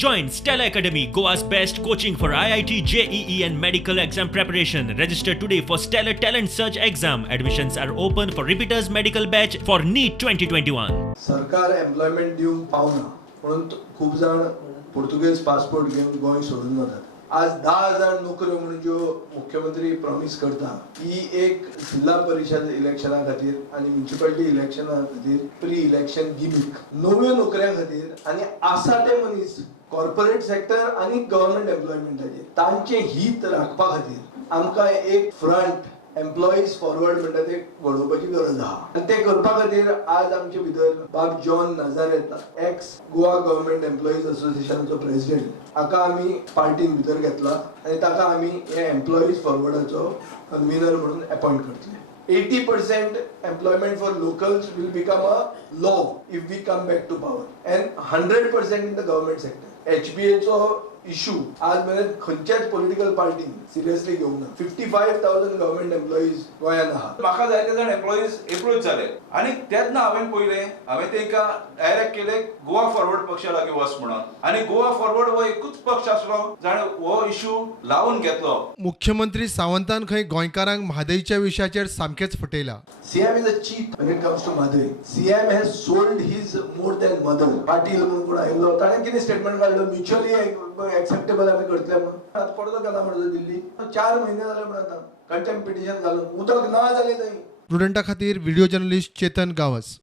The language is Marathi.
Join Stella Academy, Goa's best coaching for IIT, JEE and medical exam preparation. Register today for Stellar Talent Search exam. Admissions are open for repeaters medical batch for NEET 2021. सरकार एम्प्लॉयमेंट दिवंक पावना म्हणून खूप जण पोर्तुगेज पासपोर्ट घेऊन गोंय सोडून वतात. आज 10,000 नोकऱ्यो म्हणून ज्यो मुख्यमंत्री प्रॉमिस करता ही एक जिल्हा परिषद इलेक्शना खातीर आणि म्युनिसिपालिटी इलेक्शना खातीर प्री इलेक्शन गिमिक. नव्यो नोकऱ्यां खातीर आणि आसा ते मनीस कॉर्पोरेट सेक्टर आणि गव्हर्नमेंट एम्प्लॉयमेंटाचेर तांचे हित राखपा खातीर आमकां एक फ्रंट एम्प्लॉईज फॉरवर्ड म्हणटा ते घडोवपाची गरज आहा. आणि ते करपा खातीर आज आमचे भितर बाब John Nazareth, ex Goa government employees असोसिएशनाचो प्रेसिडेंट, हाका आमी पार्टीन भितर घेतला आणि ताका आमी हे एम्प्लॉईज फॉरवर्डाचो कन्व्हिनर म्हणून अपॉइंट करतले. 80% employment for locals will become a law if we come back to power, and 100% in the government sector. HBA चो इशू आज मेरेन खंयच्याच पॉलिटिकल पार्टीन सिरियसली घेवंक ना. 55,000 गव्हर्नमेंट एम्प्लॉईज गोंयांत आहा. म्हाका जायते जाण एम्प्लॉईज अप्रोच जाले आणि तेन्ना हांवें तेंका डायरेक्ट केले गोवा फॉरवर्ड पक्षा लागीं वच म्हणून. आणि गोवा फॉरवर्ड हो एकूच पक्ष आसलो जाणे हो इशू लावून घेतलो. मुख्यमंत्री सावंतान खंय गोंयकारांक म्हादईच्या विशयाचेर सामकेच फटयला. CM is a cheat when it comes to Madhuri. CM has sold his more than mother. Patil म्हणून कोण आयलो ताणें कितें स्टेटमेंट काडलो म्युच्युअली एक्सेप्टेबल आमी करतले म्हणून. आतां पडतो केला म्हणतो दिल्ली 4 महिने जाले म्हणून आतां कंटेम्प्ट पिटिशन घालून उदक ना जालें थंय. स्टुडंटा खातीर व्हिडिओ जर्नलिस्ट चेतन गावस.